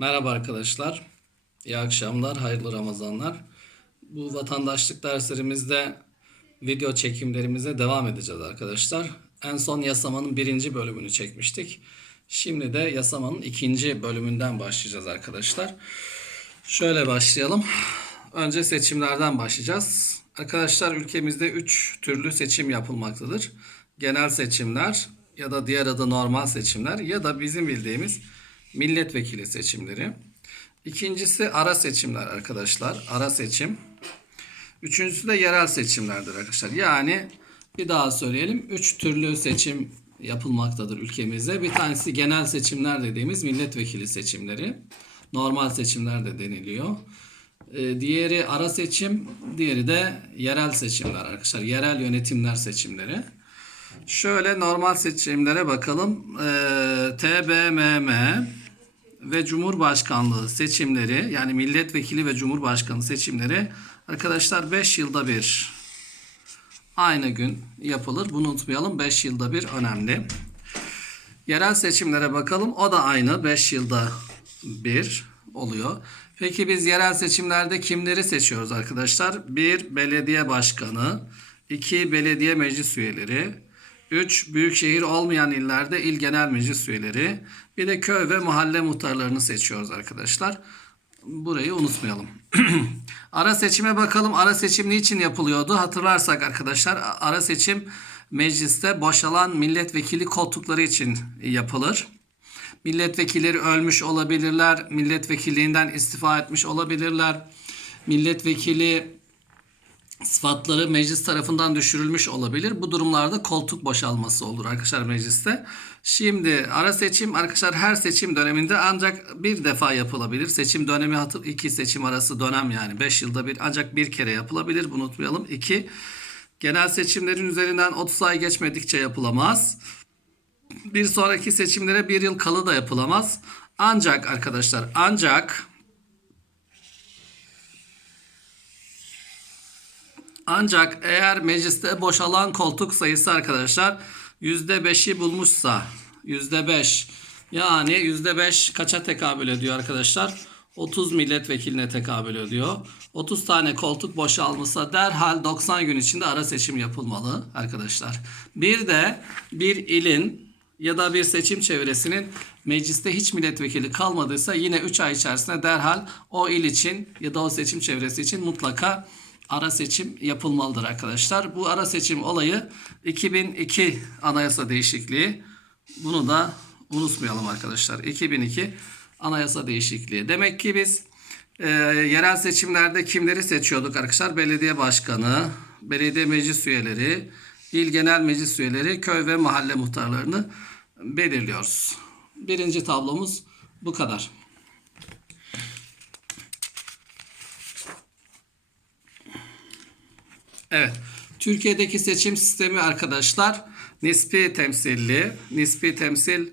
Merhaba arkadaşlar. İyi akşamlar, hayırlı Ramazanlar. Bu vatandaşlık derslerimizde video çekimlerimize devam edeceğiz arkadaşlar. En son yasamanın birinci bölümünü çekmiştik. Şimdi de yasamanın ikinci bölümünden başlayacağız arkadaşlar. Şöyle başlayalım. Önce seçimlerden başlayacağız. Arkadaşlar ülkemizde 3 türlü seçim yapılmaktadır. Genel seçimler ya da diğer adı normal seçimler ya da bizim bildiğimiz milletvekili seçimleri. İkincisi ara seçimler arkadaşlar. Ara seçim. Üçüncüsü de yerel seçimlerdir arkadaşlar. Yani bir daha söyleyelim. Üç türlü seçim yapılmaktadır ülkemizde. Bir tanesi genel seçimler dediğimiz milletvekili seçimleri. Normal seçimler de deniliyor. Ee, diğeri ara seçim, diğeri de yerel seçimler arkadaşlar. Yerel yönetimler seçimleri. Şöyle normal seçimlere bakalım. Ee, TBMM ve Cumhurbaşkanlığı seçimleri yani milletvekili ve cumhurbaşkanı seçimleri arkadaşlar 5 yılda bir aynı gün yapılır. Bunu unutmayalım. 5 yılda bir önemli. Yerel seçimlere bakalım. O da aynı 5 yılda bir oluyor. Peki biz yerel seçimlerde kimleri seçiyoruz arkadaşlar? 1 belediye başkanı, 2 belediye meclis üyeleri, 3 büyükşehir olmayan illerde il genel meclis üyeleri, bir de köy ve mahalle muhtarlarını seçiyoruz arkadaşlar. Burayı unutmayalım. ara seçime bakalım. Ara seçim niçin yapılıyordu? Hatırlarsak arkadaşlar ara seçim mecliste boşalan milletvekili koltukları için yapılır. Milletvekilleri ölmüş olabilirler, milletvekilliğinden istifa etmiş olabilirler. Milletvekili sıfatları meclis tarafından düşürülmüş olabilir. Bu durumlarda koltuk boşalması olur arkadaşlar mecliste. Şimdi ara seçim arkadaşlar her seçim döneminde ancak bir defa yapılabilir. Seçim dönemi hatır iki seçim arası dönem yani 5 yılda bir ancak bir kere yapılabilir. Bunu unutmayalım. İki genel seçimlerin üzerinden 30 ay geçmedikçe yapılamaz. Bir sonraki seçimlere bir yıl kalı da yapılamaz. Ancak arkadaşlar ancak Ancak eğer mecliste boşalan koltuk sayısı arkadaşlar %5'i bulmuşsa %5 yani %5 kaça tekabül ediyor arkadaşlar? 30 milletvekiline tekabül ediyor. 30 tane koltuk boşalmışsa derhal 90 gün içinde ara seçim yapılmalı arkadaşlar. Bir de bir ilin ya da bir seçim çevresinin mecliste hiç milletvekili kalmadıysa yine 3 ay içerisinde derhal o il için ya da o seçim çevresi için mutlaka ara seçim yapılmalıdır arkadaşlar. Bu ara seçim olayı 2002 anayasa değişikliği. Bunu da unutmayalım arkadaşlar. 2002 anayasa değişikliği. Demek ki biz e, yerel seçimlerde kimleri seçiyorduk arkadaşlar? Belediye başkanı, belediye meclis üyeleri, il genel meclis üyeleri, köy ve mahalle muhtarlarını belirliyoruz. Birinci tablomuz bu kadar. Evet. Türkiye'deki seçim sistemi arkadaşlar nispi temsilli. Nispi temsil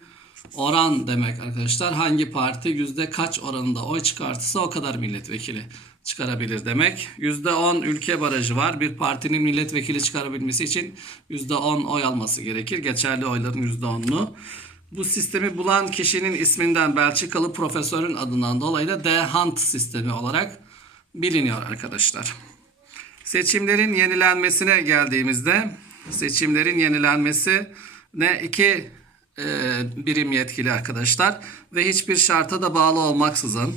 oran demek arkadaşlar. Hangi parti yüzde kaç oranında oy çıkartırsa o kadar milletvekili çıkarabilir demek. Yüzde on ülke barajı var. Bir partinin milletvekili çıkarabilmesi için yüzde on oy alması gerekir. Geçerli oyların yüzde onunu. Bu sistemi bulan kişinin isminden Belçikalı profesörün adından dolayı da De Hunt sistemi olarak biliniyor arkadaşlar. Seçimlerin yenilenmesine geldiğimizde seçimlerin yenilenmesi ne iki e, birim yetkili arkadaşlar ve hiçbir şarta da bağlı olmaksızın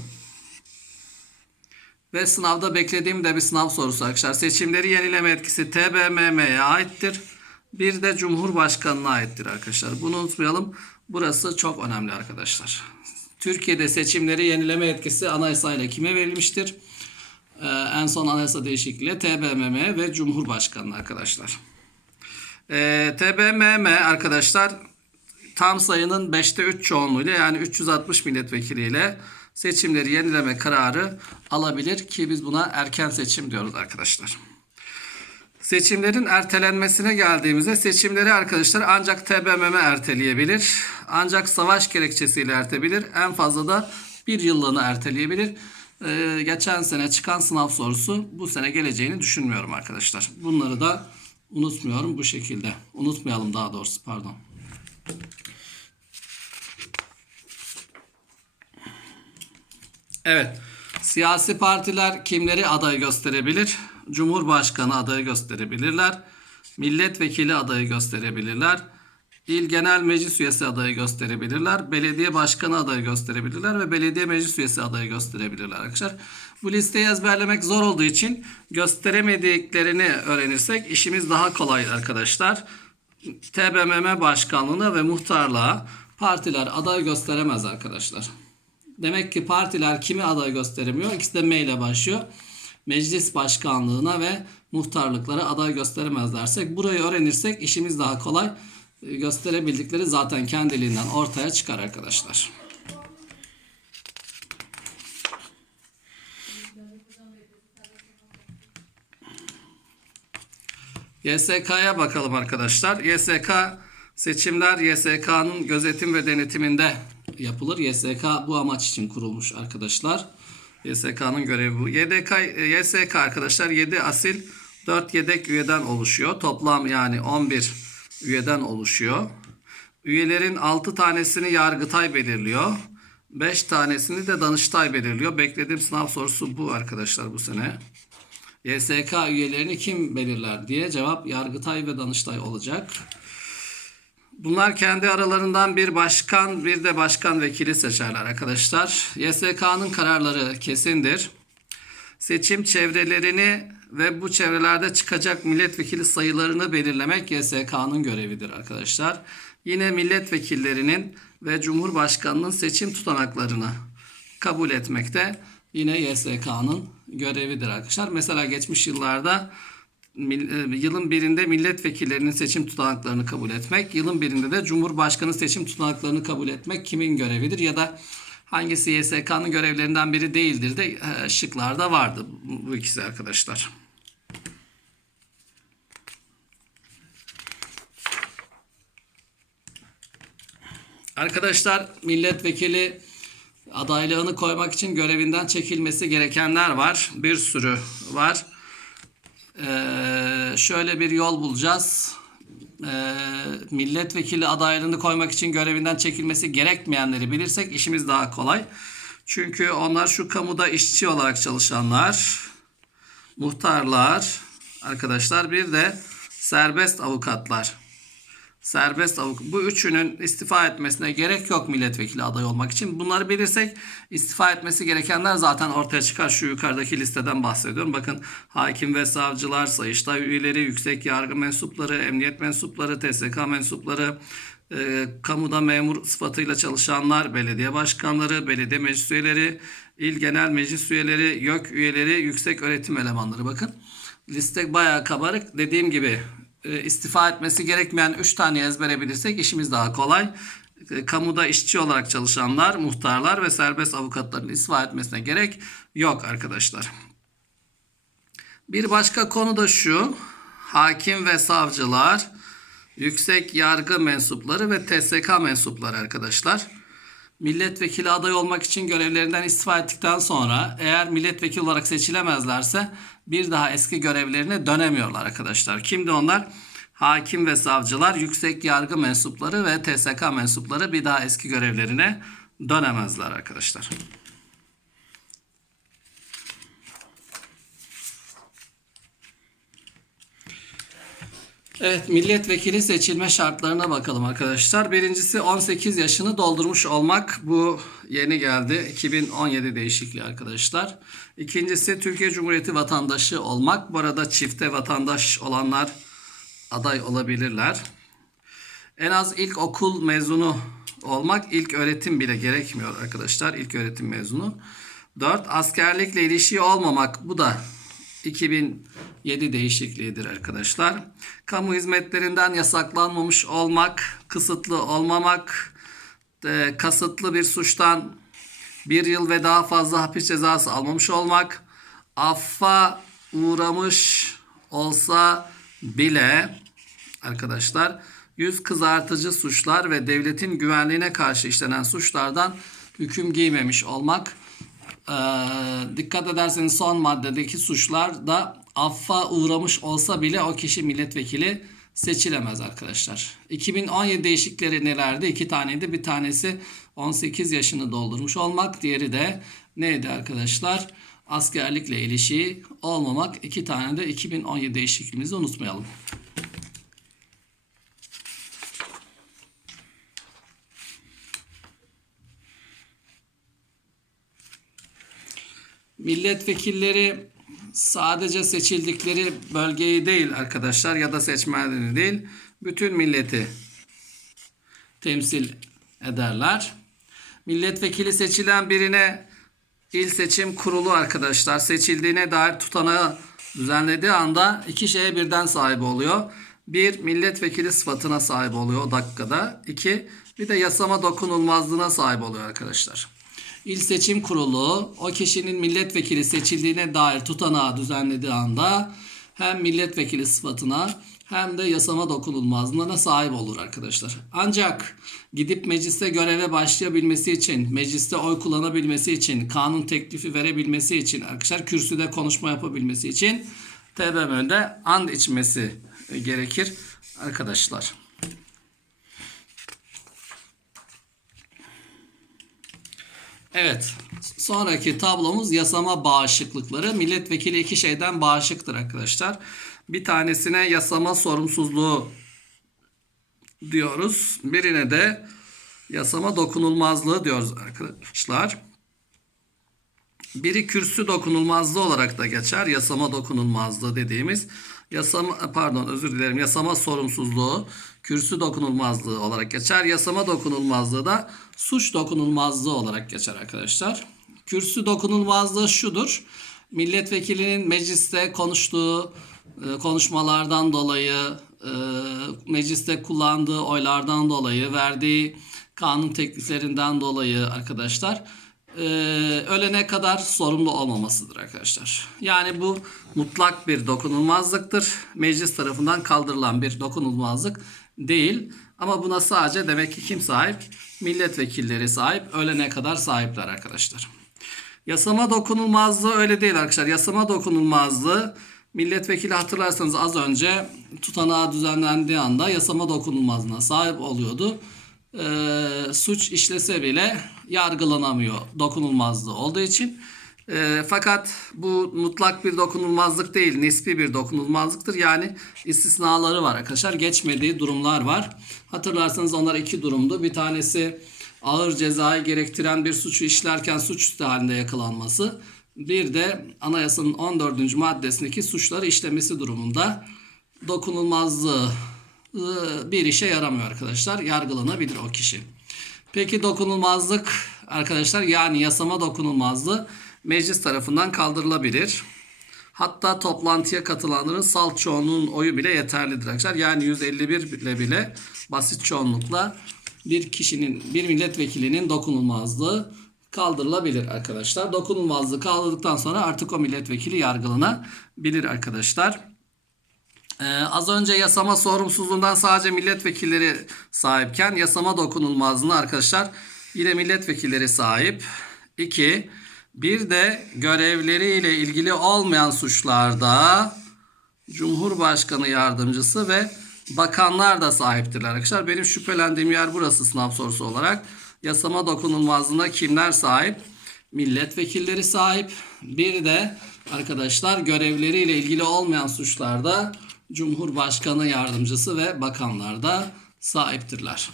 ve sınavda beklediğim de bir sınav sorusu arkadaşlar. Seçimleri yenileme etkisi TBMM'ye aittir. Bir de Cumhurbaşkanı'na aittir arkadaşlar. Bunu unutmayalım. Burası çok önemli arkadaşlar. Türkiye'de seçimleri yenileme etkisi anayasayla kime verilmiştir? Ee, en son anayasa değişikliği TBMM ve Cumhurbaşkanı arkadaşlar. Ee, TBMM arkadaşlar tam sayının 5'te 3 çoğunluğuyla yani 360 milletvekiliyle seçimleri yenileme kararı alabilir ki biz buna erken seçim diyoruz arkadaşlar. Seçimlerin ertelenmesine geldiğimizde seçimleri arkadaşlar ancak TBMM erteleyebilir. Ancak savaş gerekçesiyle ertebilir. En fazla da bir yıllığını erteleyebilir. Ee, geçen sene çıkan sınav sorusu bu sene geleceğini düşünmüyorum arkadaşlar. Bunları da unutmuyorum bu şekilde. Unutmayalım daha doğrusu pardon. Evet. Siyasi partiler kimleri aday gösterebilir? Cumhurbaşkanı adayı gösterebilirler. Milletvekili adayı gösterebilirler. İl Genel Meclis Üyesi adayı gösterebilirler. Belediye Başkanı adayı gösterebilirler ve Belediye Meclis Üyesi adayı gösterebilirler arkadaşlar. Bu listeyi ezberlemek zor olduğu için gösteremediklerini öğrenirsek işimiz daha kolay arkadaşlar. TBMM başkanlığına ve muhtarlığa partiler aday gösteremez arkadaşlar. Demek ki partiler kimi aday gösteremiyor? İkisi de M ile başlıyor. Meclis başkanlığına ve muhtarlıklara aday gösteremez dersek burayı öğrenirsek işimiz daha kolay. E, Gösterebildikleri zaten kendiliğinden ortaya çıkar arkadaşlar. YSK'ya bakalım arkadaşlar. YSK seçimler YSK'nın gözetim ve denetiminde yapılır. YSK bu amaç için kurulmuş arkadaşlar. YSK'nın görevi bu. YDK, YSK arkadaşlar 7 asil 4 yedek üyeden oluşuyor. Toplam yani 11 üyeden oluşuyor. Üyelerin 6 tanesini Yargıtay belirliyor. 5 tanesini de Danıştay belirliyor. Beklediğim sınav sorusu bu arkadaşlar bu sene. YSK üyelerini kim belirler diye cevap Yargıtay ve Danıştay olacak. Bunlar kendi aralarından bir başkan bir de başkan vekili seçerler arkadaşlar. YSK'nın kararları kesindir. Seçim çevrelerini ve bu çevrelerde çıkacak milletvekili sayılarını belirlemek YSK'nın görevidir arkadaşlar. Yine milletvekillerinin ve Cumhurbaşkanının seçim tutanaklarını kabul etmekte yine YSK'nın görevidir arkadaşlar. Mesela geçmiş yıllarda e, yılın birinde milletvekillerinin seçim tutanaklarını kabul etmek, yılın birinde de Cumhurbaşkanı seçim tutanaklarını kabul etmek kimin görevidir ya da hangisi YSK'nın görevlerinden biri değildir de e, şıklarda vardı bu ikisi arkadaşlar. Arkadaşlar milletvekili adaylığını koymak için görevinden çekilmesi gerekenler var. Bir sürü var. Ee, şöyle bir yol bulacağız. Ee, milletvekili adaylığını koymak için görevinden çekilmesi gerekmeyenleri bilirsek işimiz daha kolay. Çünkü onlar şu kamuda işçi olarak çalışanlar, muhtarlar, arkadaşlar bir de serbest avukatlar. Serbest avukat. Bu üçünün istifa etmesine gerek yok milletvekili aday olmak için. Bunları bilirsek istifa etmesi gerekenler zaten ortaya çıkar. Şu yukarıdaki listeden bahsediyorum. Bakın hakim ve savcılar, sayıştay üyeleri, yüksek yargı mensupları, emniyet mensupları, TSK mensupları, e, kamuda memur sıfatıyla çalışanlar, belediye başkanları, belediye meclis üyeleri, il genel meclis üyeleri, YÖK üyeleri, yüksek öğretim elemanları. Bakın liste bayağı kabarık. Dediğim gibi istifa etmesi gerekmeyen 3 tane ezbere bilirsek işimiz daha kolay. E, Kamuda işçi olarak çalışanlar, muhtarlar ve serbest avukatların istifa etmesine gerek yok arkadaşlar. Bir başka konu da şu. Hakim ve savcılar, yüksek yargı mensupları ve TSK mensupları arkadaşlar. Milletvekili aday olmak için görevlerinden istifa ettikten sonra eğer milletvekili olarak seçilemezlerse bir daha eski görevlerine dönemiyorlar arkadaşlar. Kimdi onlar? Hakim ve savcılar, yüksek yargı mensupları ve TSK mensupları bir daha eski görevlerine dönemezler arkadaşlar. Evet, milletvekili seçilme şartlarına bakalım arkadaşlar. Birincisi 18 yaşını doldurmuş olmak. Bu yeni geldi. 2017 değişikliği arkadaşlar. İkincisi Türkiye Cumhuriyeti vatandaşı olmak. Bu arada çifte vatandaş olanlar aday olabilirler. En az ilk okul mezunu olmak, ilk öğretim bile gerekmiyor arkadaşlar. İlk öğretim mezunu. 4. Askerlikle ilişiği olmamak. Bu da 2007 değişikliğidir arkadaşlar. Kamu hizmetlerinden yasaklanmamış olmak, kısıtlı olmamak, e, kasıtlı bir suçtan bir yıl ve daha fazla hapis cezası almamış olmak, affa uğramış olsa bile arkadaşlar yüz kızartıcı suçlar ve devletin güvenliğine karşı işlenen suçlardan hüküm giymemiş olmak ee, dikkat ederseniz son maddedeki suçlar da affa uğramış olsa bile o kişi milletvekili seçilemez arkadaşlar. 2017 değişikleri nelerdi? İki taneydi. Bir tanesi 18 yaşını doldurmuş olmak, diğeri de neydi arkadaşlar? Askerlikle ilişiği olmamak. iki tane de 2017 değişikliğimizi unutmayalım. Milletvekilleri sadece seçildikleri bölgeyi değil arkadaşlar ya da seçmenleri değil bütün milleti temsil ederler. Milletvekili seçilen birine il seçim kurulu arkadaşlar seçildiğine dair tutanağı düzenlediği anda iki şeye birden sahip oluyor. Bir, milletvekili sıfatına sahip oluyor o dakikada. İki, bir de yasama dokunulmazlığına sahip oluyor arkadaşlar. İl Seçim Kurulu o kişinin milletvekili seçildiğine dair tutanağı düzenlediği anda hem milletvekili sıfatına hem de yasama dokunulmazlığına sahip olur arkadaşlar. Ancak gidip mecliste göreve başlayabilmesi için, mecliste oy kullanabilmesi için, kanun teklifi verebilmesi için, arkadaşlar kürsüde konuşma yapabilmesi için TBMM'de and içmesi gerekir arkadaşlar. Evet. Sonraki tablomuz yasama bağışıklıkları. Milletvekili iki şeyden bağışıktır arkadaşlar. Bir tanesine yasama sorumsuzluğu diyoruz. Birine de yasama dokunulmazlığı diyoruz arkadaşlar. Biri kürsü dokunulmazlığı olarak da geçer. Yasama dokunulmazlığı dediğimiz yasama pardon özür dilerim yasama sorumsuzluğu kürsü dokunulmazlığı olarak geçer. Yasama dokunulmazlığı da suç dokunulmazlığı olarak geçer arkadaşlar. Kürsü dokunulmazlığı şudur. Milletvekilinin mecliste konuştuğu e, konuşmalardan dolayı, e, mecliste kullandığı oylardan dolayı, verdiği kanun tekliflerinden dolayı arkadaşlar e, ölene kadar sorumlu olmamasıdır arkadaşlar. Yani bu mutlak bir dokunulmazlıktır. Meclis tarafından kaldırılan bir dokunulmazlık değil. Ama buna sadece demek ki kim sahip? Milletvekilleri sahip. Ölene kadar sahipler arkadaşlar. Yasama dokunulmazlığı öyle değil arkadaşlar. Yasama dokunulmazlığı milletvekili hatırlarsanız az önce tutanağı düzenlendiği anda yasama dokunulmazlığına sahip oluyordu. Ee, suç işlese bile yargılanamıyor dokunulmazlığı olduğu için. Ee, fakat bu mutlak bir dokunulmazlık değil, nispi bir dokunulmazlıktır. Yani istisnaları var arkadaşlar. Geçmediği durumlar var. Hatırlarsanız onlar iki durumdu. Bir tanesi ağır cezayı gerektiren bir suçu işlerken suçüstü halinde yakalanması. Bir de anayasanın 14. maddesindeki suçları işlemesi durumunda dokunulmazlığı ıı, bir işe yaramıyor arkadaşlar. Yargılanabilir o kişi. Peki dokunulmazlık arkadaşlar yani yasama dokunulmazlığı meclis tarafından kaldırılabilir. Hatta toplantıya katılanların salt çoğunluğun oyu bile yeterlidir arkadaşlar. Yani 151 ile bile basit çoğunlukla bir kişinin, bir milletvekilinin dokunulmazlığı kaldırılabilir arkadaşlar. Dokunulmazlığı kaldırdıktan sonra artık o milletvekili yargılanabilir arkadaşlar. Ee, az önce yasama sorumsuzluğundan sadece milletvekilleri sahipken yasama dokunulmazlığına arkadaşlar yine milletvekilleri sahip. 2. Bir de görevleriyle ilgili olmayan suçlarda Cumhurbaşkanı yardımcısı ve bakanlar da sahiptirler arkadaşlar. Benim şüphelendiğim yer burası sınav sorusu olarak. Yasama dokunulmazlığına kimler sahip? Milletvekilleri sahip. Bir de arkadaşlar görevleriyle ilgili olmayan suçlarda Cumhurbaşkanı yardımcısı ve bakanlar da sahiptirler.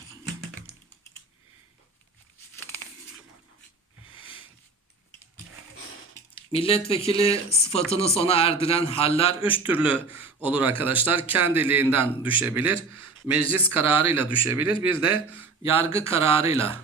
Milletvekili sıfatını sona erdiren haller üç türlü olur arkadaşlar. Kendiliğinden düşebilir. Meclis kararıyla düşebilir. Bir de yargı kararıyla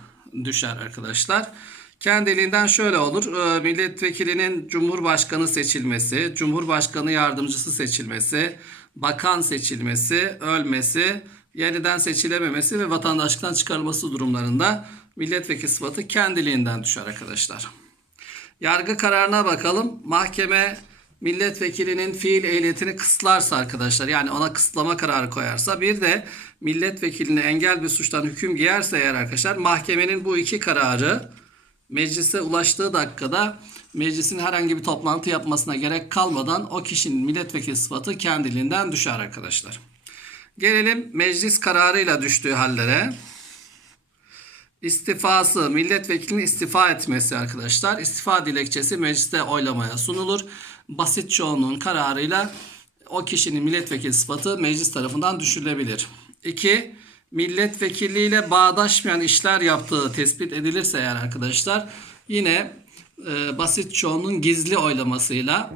düşer arkadaşlar. Kendiliğinden şöyle olur. Ee, Milletvekilinin Cumhurbaşkanı seçilmesi, Cumhurbaşkanı yardımcısı seçilmesi, bakan seçilmesi, ölmesi, yeniden seçilememesi ve vatandaşlıktan çıkarılması durumlarında milletvekili sıfatı kendiliğinden düşer arkadaşlar. Yargı kararına bakalım. Mahkeme milletvekilinin fiil ehliyetini kısıtlarsa arkadaşlar yani ona kısıtlama kararı koyarsa bir de milletvekiline engel bir suçtan hüküm giyerse eğer arkadaşlar mahkemenin bu iki kararı meclise ulaştığı dakikada meclisin herhangi bir toplantı yapmasına gerek kalmadan o kişinin milletvekili sıfatı kendiliğinden düşer arkadaşlar. Gelelim meclis kararıyla düştüğü hallere. İstifası, milletvekilinin istifa etmesi arkadaşlar. İstifa dilekçesi mecliste oylamaya sunulur. Basit çoğunluğun kararıyla o kişinin milletvekili sıfatı meclis tarafından düşürülebilir. 2. Milletvekilliğiyle bağdaşmayan işler yaptığı tespit edilirse eğer arkadaşlar yine e, basit çoğunluğun gizli oylamasıyla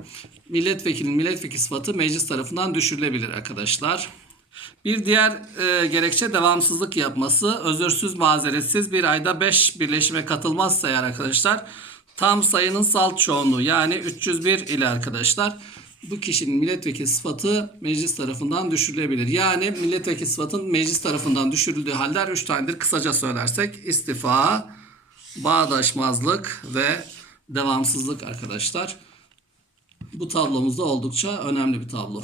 milletvekilinin milletvekili sıfatı meclis tarafından düşürülebilir arkadaşlar. Bir diğer e, gerekçe devamsızlık yapması. Özürsüz mazeretsiz bir ayda 5 birleşime katılmazsa eğer arkadaşlar tam sayının salt çoğunluğu yani 301 ile arkadaşlar bu kişinin milletvekili sıfatı meclis tarafından düşürülebilir. Yani milletvekili sıfatın meclis tarafından düşürüldüğü haller 3 tanedir. Kısaca söylersek istifa, bağdaşmazlık ve devamsızlık arkadaşlar. Bu tablomuzda oldukça önemli bir tablo.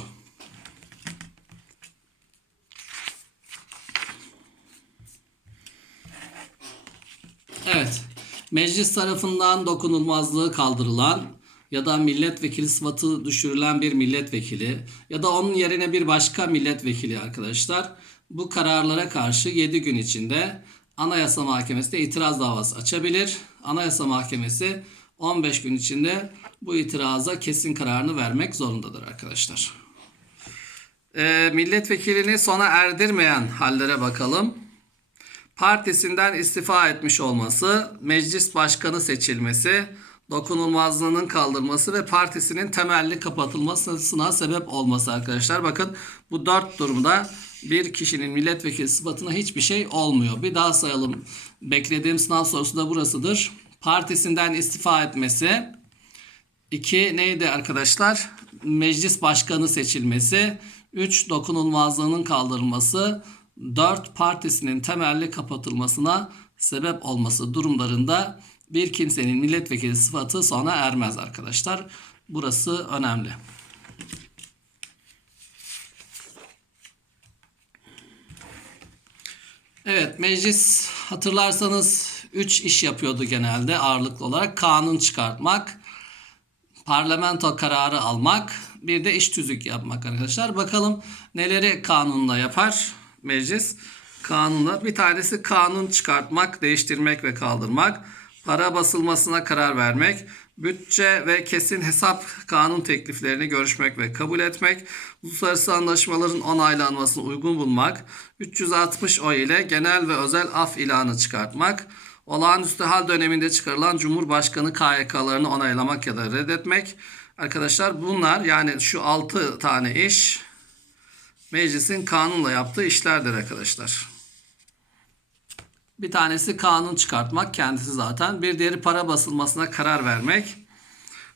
Evet. Meclis tarafından dokunulmazlığı kaldırılan ya da milletvekili sıfatı düşürülen bir milletvekili ya da onun yerine bir başka milletvekili arkadaşlar bu kararlara karşı 7 gün içinde Anayasa Mahkemesi'ne itiraz davası açabilir. Anayasa Mahkemesi 15 gün içinde bu itiraza kesin kararını vermek zorundadır arkadaşlar. Ee, milletvekilini sona erdirmeyen hallere bakalım partisinden istifa etmiş olması, meclis başkanı seçilmesi, dokunulmazlığının kaldırılması ve partisinin temelli kapatılmasına sebep olması arkadaşlar. Bakın bu dört durumda bir kişinin milletvekili sıfatına hiçbir şey olmuyor. Bir daha sayalım. Beklediğim sınav sorusu da burasıdır. Partisinden istifa etmesi. İki neydi arkadaşlar? Meclis başkanı seçilmesi. Üç dokunulmazlığının kaldırılması. 4 partisinin temelli kapatılmasına sebep olması durumlarında bir kimsenin milletvekili sıfatı sona ermez arkadaşlar. Burası önemli. Evet meclis hatırlarsanız 3 iş yapıyordu genelde ağırlıklı olarak. Kanun çıkartmak, parlamento kararı almak, bir de iş tüzük yapmak arkadaşlar. Bakalım neleri kanunla yapar? Meclis kanunla. Bir tanesi kanun çıkartmak, değiştirmek ve kaldırmak. Para basılmasına karar vermek. Bütçe ve kesin hesap kanun tekliflerini görüşmek ve kabul etmek. Uluslararası anlaşmaların onaylanmasını uygun bulmak. 360 oy ile genel ve özel af ilanı çıkartmak. Olağanüstü hal döneminde çıkarılan Cumhurbaşkanı KYK'larını onaylamak ya da reddetmek. Arkadaşlar bunlar yani şu 6 tane iş meclisin kanunla yaptığı işlerdir arkadaşlar. Bir tanesi kanun çıkartmak kendisi zaten. Bir diğeri para basılmasına karar vermek.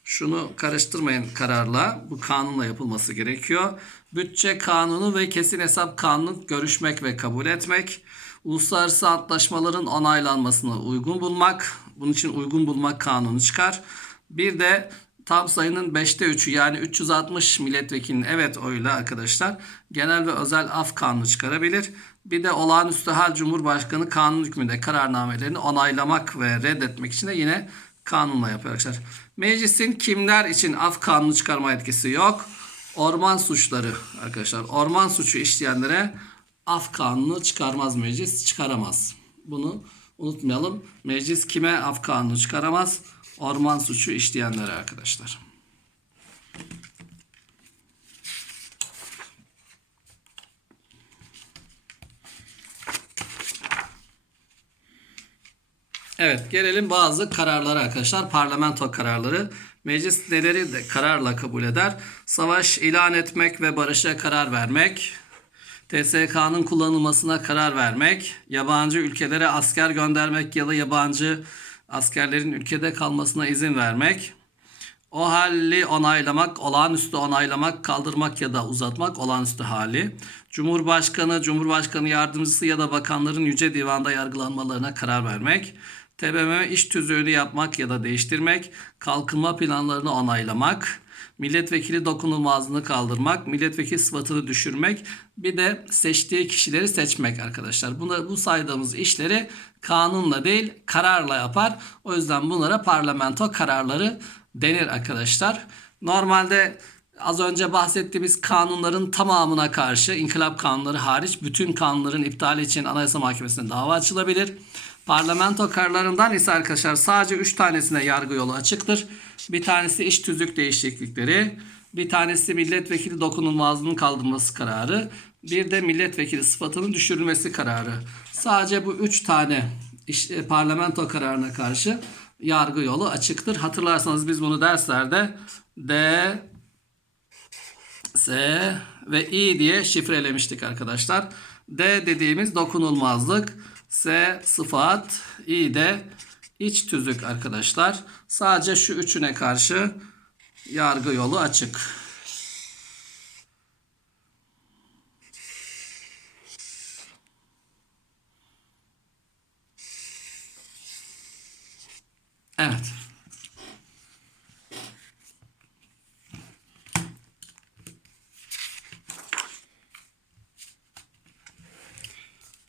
Şunu karıştırmayın kararla. Bu kanunla yapılması gerekiyor. Bütçe kanunu ve kesin hesap kanunu görüşmek ve kabul etmek. Uluslararası antlaşmaların onaylanmasına uygun bulmak. Bunun için uygun bulmak kanunu çıkar. Bir de tam sayının 5'te 3'ü yani 360 milletvekilinin evet oyla arkadaşlar genel ve özel af kanunu çıkarabilir. Bir de olağanüstü hal Cumhurbaşkanı kanun hükmünde kararnamelerini onaylamak ve reddetmek için de yine kanunla yapıyor arkadaşlar. Meclisin kimler için af kanunu çıkarma etkisi yok. Orman suçları arkadaşlar. Orman suçu işleyenlere af kanunu çıkarmaz meclis çıkaramaz. Bunu unutmayalım. Meclis kime af kanunu çıkaramaz? Orman suçu işleyenlere arkadaşlar. Evet gelelim bazı kararlara arkadaşlar. Parlamento kararları. Meclis neleri de kararla kabul eder? Savaş ilan etmek ve barışa karar vermek. TSK'nın kullanılmasına karar vermek. Yabancı ülkelere asker göndermek ya da yabancı askerlerin ülkede kalmasına izin vermek. O hali onaylamak, olağanüstü onaylamak, kaldırmak ya da uzatmak olağanüstü hali. Cumhurbaşkanı, Cumhurbaşkanı yardımcısı ya da bakanların yüce divanda yargılanmalarına karar vermek. TBMM iş tüzüğünü yapmak ya da değiştirmek, kalkınma planlarını onaylamak, milletvekili dokunulmazlığını kaldırmak, milletvekili sıfatını düşürmek, bir de seçtiği kişileri seçmek arkadaşlar. Bunlar, bu saydığımız işleri kanunla değil kararla yapar. O yüzden bunlara parlamento kararları denir arkadaşlar. Normalde az önce bahsettiğimiz kanunların tamamına karşı inkılap kanunları hariç bütün kanunların iptali için Anayasa Mahkemesi'ne dava açılabilir. Parlamento kararlarından ise arkadaşlar sadece 3 tanesine yargı yolu açıktır. Bir tanesi iş tüzük değişiklikleri, bir tanesi milletvekili dokunulmazlığının kaldırılması kararı, bir de milletvekili sıfatının düşürülmesi kararı. Sadece bu 3 tane iş- e, parlamento kararına karşı yargı yolu açıktır. Hatırlarsanız biz bunu derslerde D, S ve I diye şifrelemiştik arkadaşlar. D dediğimiz dokunulmazlık, S sıfat, I de iç tüzük arkadaşlar. Sadece şu üçüne karşı yargı yolu açık. Evet.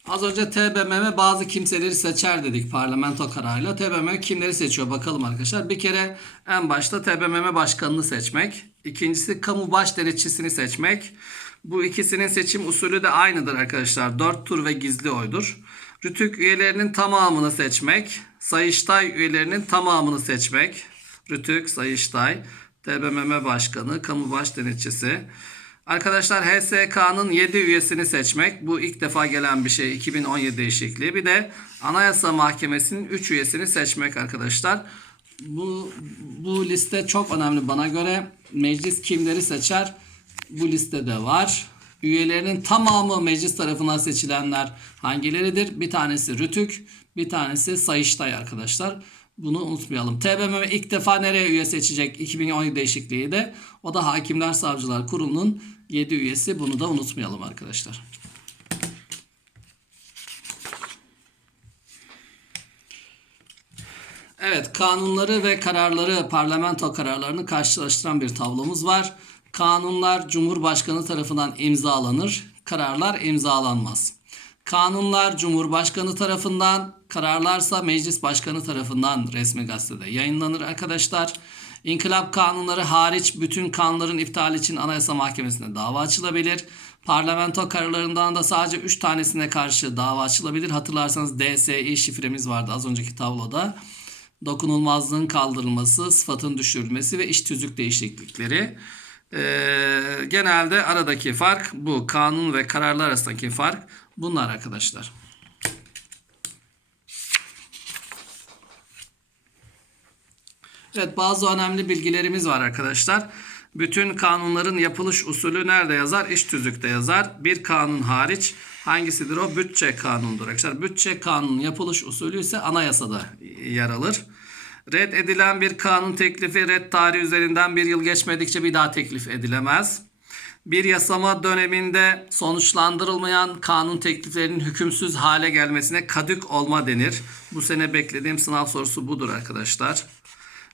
Az önce TBMM bazı kimseleri seçer dedik parlamento kararıyla. TBMM kimleri seçiyor bakalım arkadaşlar. Bir kere en başta TBMM başkanını seçmek. İkincisi kamu baş denetçisini seçmek. Bu ikisinin seçim usulü de aynıdır arkadaşlar. 4 tur ve gizli oydur. Rütük üyelerinin tamamını seçmek. Sayıştay üyelerinin tamamını seçmek. Rütük, Sayıştay, TBMM başkanı, kamu baş denetçisi. Arkadaşlar HSK'nın 7 üyesini seçmek. Bu ilk defa gelen bir şey 2017 değişikliği. Bir de Anayasa Mahkemesi'nin 3 üyesini seçmek arkadaşlar. Bu, bu liste çok önemli bana göre. Meclis kimleri seçer? Bu listede var. Üyelerinin tamamı meclis tarafından seçilenler hangileridir? Bir tanesi Rütük, bir tanesi Sayıştay arkadaşlar. Bunu unutmayalım. TBMM ilk defa nereye üye seçecek 2017 değişikliği de o da Hakimler Savcılar Kurulu'nun 7 üyesi. Bunu da unutmayalım arkadaşlar. Evet, kanunları ve kararları, parlamento kararlarını karşılaştıran bir tablomuz var. Kanunlar Cumhurbaşkanı tarafından imzalanır, kararlar imzalanmaz. Kanunlar Cumhurbaşkanı tarafından, kararlarsa Meclis Başkanı tarafından resmi gazetede yayınlanır arkadaşlar. İnkılap kanunları hariç bütün kanunların iptali için Anayasa Mahkemesi'ne dava açılabilir. Parlamento kararlarından da sadece 3 tanesine karşı dava açılabilir. Hatırlarsanız DSİ şifremiz vardı az önceki tabloda. Dokunulmazlığın kaldırılması, sıfatın düşürülmesi ve iş tüzük değişiklikleri. Ee, genelde aradaki fark bu. Kanun ve kararlar arasındaki fark bunlar arkadaşlar. Evet bazı önemli bilgilerimiz var arkadaşlar. Bütün kanunların yapılış usulü nerede yazar? İş tüzükte yazar. Bir kanun hariç hangisidir o? Bütçe kanunudur arkadaşlar. Bütçe kanunun yapılış usulü ise anayasada yer alır. Red edilen bir kanun teklifi red tarihi üzerinden bir yıl geçmedikçe bir daha teklif edilemez. Bir yasama döneminde sonuçlandırılmayan kanun tekliflerinin hükümsüz hale gelmesine kadük olma denir. Bu sene beklediğim sınav sorusu budur arkadaşlar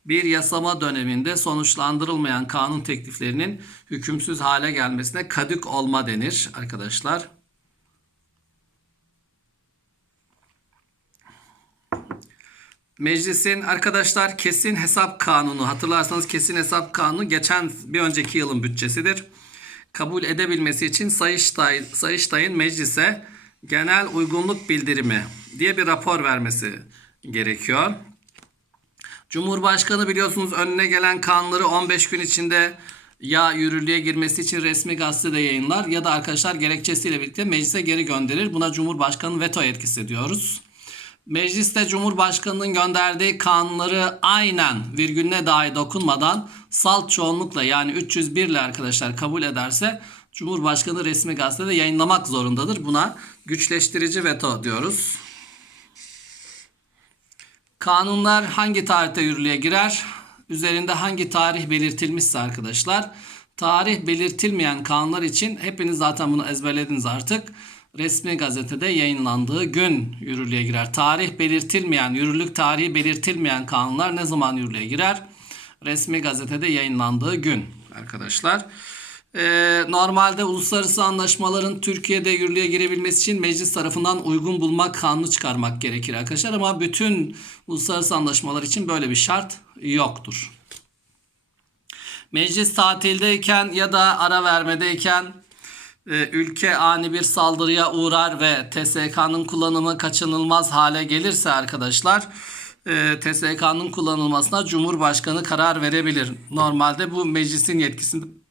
bir yasama döneminde sonuçlandırılmayan kanun tekliflerinin hükümsüz hale gelmesine kadük olma denir arkadaşlar. Meclisin arkadaşlar kesin hesap kanunu hatırlarsanız kesin hesap kanunu geçen bir önceki yılın bütçesidir. Kabul edebilmesi için Sayıştay, Sayıştay'ın meclise genel uygunluk bildirimi diye bir rapor vermesi gerekiyor. Cumhurbaşkanı biliyorsunuz önüne gelen kanunları 15 gün içinde ya yürürlüğe girmesi için resmi gazetede yayınlar ya da arkadaşlar gerekçesiyle birlikte meclise geri gönderir. Buna Cumhurbaşkanı veto etkisi diyoruz. Mecliste Cumhurbaşkanı'nın gönderdiği kanunları aynen virgülüne dahi dokunmadan salt çoğunlukla yani 301 ile arkadaşlar kabul ederse Cumhurbaşkanı resmi gazetede yayınlamak zorundadır. Buna güçleştirici veto diyoruz. Kanunlar hangi tarihte yürürlüğe girer? Üzerinde hangi tarih belirtilmişse arkadaşlar. Tarih belirtilmeyen kanunlar için hepiniz zaten bunu ezberlediniz artık. Resmi gazetede yayınlandığı gün yürürlüğe girer. Tarih belirtilmeyen, yürürlük tarihi belirtilmeyen kanunlar ne zaman yürürlüğe girer? Resmi gazetede yayınlandığı gün arkadaşlar. Ee, normalde uluslararası anlaşmaların Türkiye'de yürürlüğe girebilmesi için meclis tarafından uygun bulmak, kanunu çıkarmak gerekir arkadaşlar. Ama bütün uluslararası anlaşmalar için böyle bir şart yoktur. Meclis tatildeyken ya da ara vermedeyken e, ülke ani bir saldırıya uğrar ve TSK'nın kullanımı kaçınılmaz hale gelirse arkadaşlar e, TSK'nın kullanılmasına Cumhurbaşkanı karar verebilir. Normalde bu meclisin yetkisinde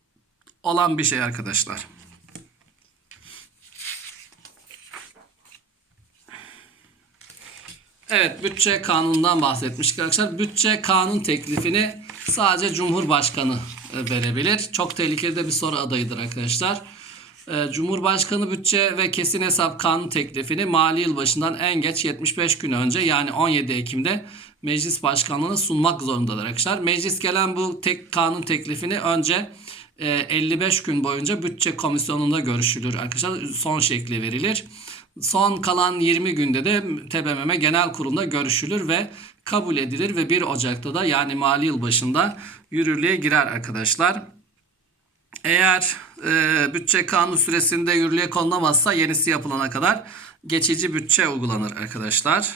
olan bir şey arkadaşlar. Evet bütçe kanunundan bahsetmiştik arkadaşlar. Bütçe kanun teklifini sadece Cumhurbaşkanı e, verebilir. Çok tehlikeli de bir soru adayıdır arkadaşlar. E, Cumhurbaşkanı bütçe ve kesin hesap kanun teklifini mali yıl başından en geç 75 gün önce yani 17 Ekim'de meclis başkanlığına sunmak zorundadır arkadaşlar. Meclis gelen bu tek kanun teklifini önce 55 gün boyunca bütçe komisyonunda görüşülür arkadaşlar. Son şekli verilir. Son kalan 20 günde de TBMM Genel Kurulu'nda görüşülür ve kabul edilir ve 1 Ocak'ta da yani mali yıl başında yürürlüğe girer arkadaşlar. Eğer e, bütçe kanun süresinde yürürlüğe konulmazsa yenisi yapılana kadar geçici bütçe uygulanır arkadaşlar.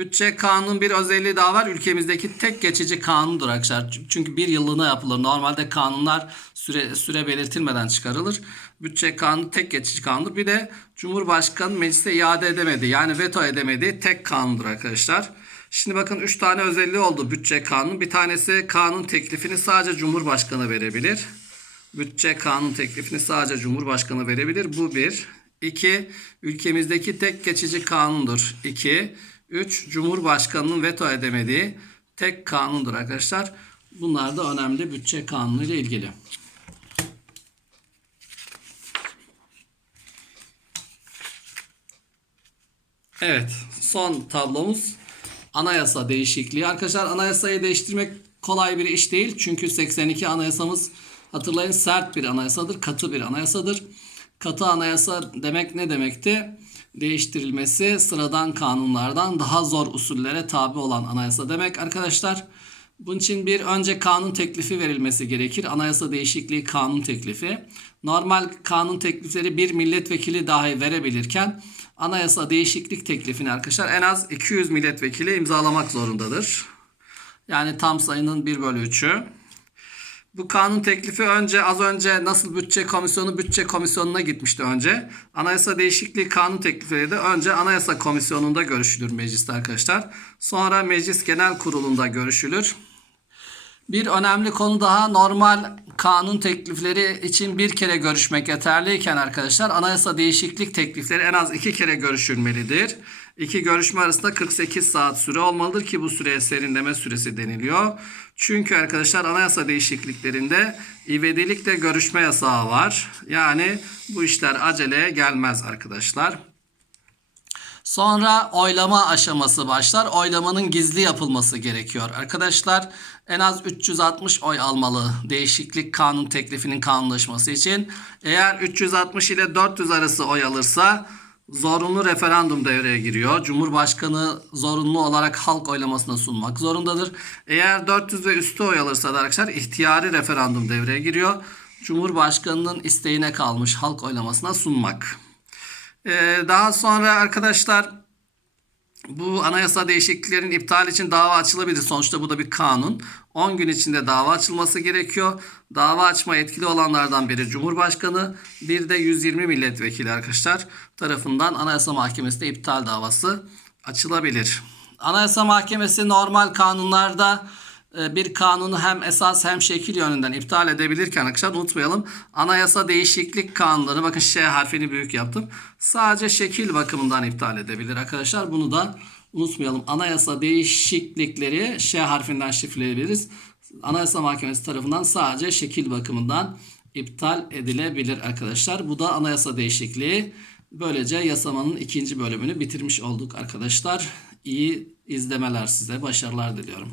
Bütçe kanunun bir özelliği daha var. Ülkemizdeki tek geçici kanundur arkadaşlar. Çünkü bir yıllığına yapılır. Normalde kanunlar süre, süre belirtilmeden çıkarılır. Bütçe kanunu tek geçici kanundur. Bir de Cumhurbaşkanı mecliste iade edemedi. Yani veto edemediği tek kanundur arkadaşlar. Şimdi bakın 3 tane özelliği oldu bütçe kanunu. Bir tanesi kanun teklifini sadece Cumhurbaşkanı verebilir. Bütçe kanun teklifini sadece Cumhurbaşkanı verebilir. Bu bir. İki, ülkemizdeki tek geçici kanundur. İki, üç, Cumhurbaşkanının veto edemediği tek kanundur arkadaşlar. Bunlar da önemli bütçe kanunu ile ilgili. Evet, son tablomuz anayasa değişikliği. Arkadaşlar anayasayı değiştirmek kolay bir iş değil. Çünkü 82 anayasamız hatırlayın sert bir anayasadır, katı bir anayasadır. Katı anayasa demek ne demekti? Değiştirilmesi sıradan kanunlardan daha zor usullere tabi olan anayasa demek arkadaşlar. Bunun için bir önce kanun teklifi verilmesi gerekir. Anayasa değişikliği kanun teklifi. Normal kanun teklifleri bir milletvekili dahi verebilirken anayasa değişiklik teklifini arkadaşlar en az 200 milletvekili imzalamak zorundadır. Yani tam sayının 1 bölü 3'ü. Bu kanun teklifi önce az önce nasıl bütçe komisyonu bütçe komisyonuna gitmişti önce. Anayasa değişikliği kanun teklifleri de önce anayasa komisyonunda görüşülür mecliste arkadaşlar. Sonra meclis genel kurulunda görüşülür. Bir önemli konu daha normal kanun teklifleri için bir kere görüşmek yeterliyken arkadaşlar anayasa değişiklik teklifleri en az iki kere görüşülmelidir. İki görüşme arasında 48 saat süre olmalıdır ki bu süreye serinleme süresi deniliyor. Çünkü arkadaşlar anayasa değişikliklerinde ivedilikle görüşme yasağı var. Yani bu işler aceleye gelmez arkadaşlar. Sonra oylama aşaması başlar. Oylamanın gizli yapılması gerekiyor. Arkadaşlar en az 360 oy almalı değişiklik kanun teklifinin kanunlaşması için. Eğer 360 ile 400 arası oy alırsa zorunlu referandum devreye giriyor. Cumhurbaşkanı zorunlu olarak halk oylamasına sunmak zorundadır. Eğer 400 ve üstü oy alırsa da arkadaşlar ihtiyari referandum devreye giriyor. Cumhurbaşkanının isteğine kalmış halk oylamasına sunmak. Ee, daha sonra arkadaşlar bu anayasa değişikliklerin iptal için dava açılabilir. Sonuçta bu da bir kanun. 10 gün içinde dava açılması gerekiyor. Dava açma etkili olanlardan biri Cumhurbaşkanı, bir de 120 milletvekili arkadaşlar tarafından Anayasa Mahkemesi'nde iptal davası açılabilir. Anayasa Mahkemesi normal kanunlarda bir kanunu hem esas hem şekil yönünden iptal edebilirken arkadaşlar unutmayalım. Anayasa değişiklik kanunları bakın Ş harfini büyük yaptım. Sadece şekil bakımından iptal edebilir arkadaşlar. Bunu da unutmayalım. Anayasa değişiklikleri Ş harfinden şifreleyebiliriz. Anayasa Mahkemesi tarafından sadece şekil bakımından iptal edilebilir arkadaşlar. Bu da anayasa değişikliği. Böylece yasamanın ikinci bölümünü bitirmiş olduk arkadaşlar. İyi izlemeler size. Başarılar diliyorum.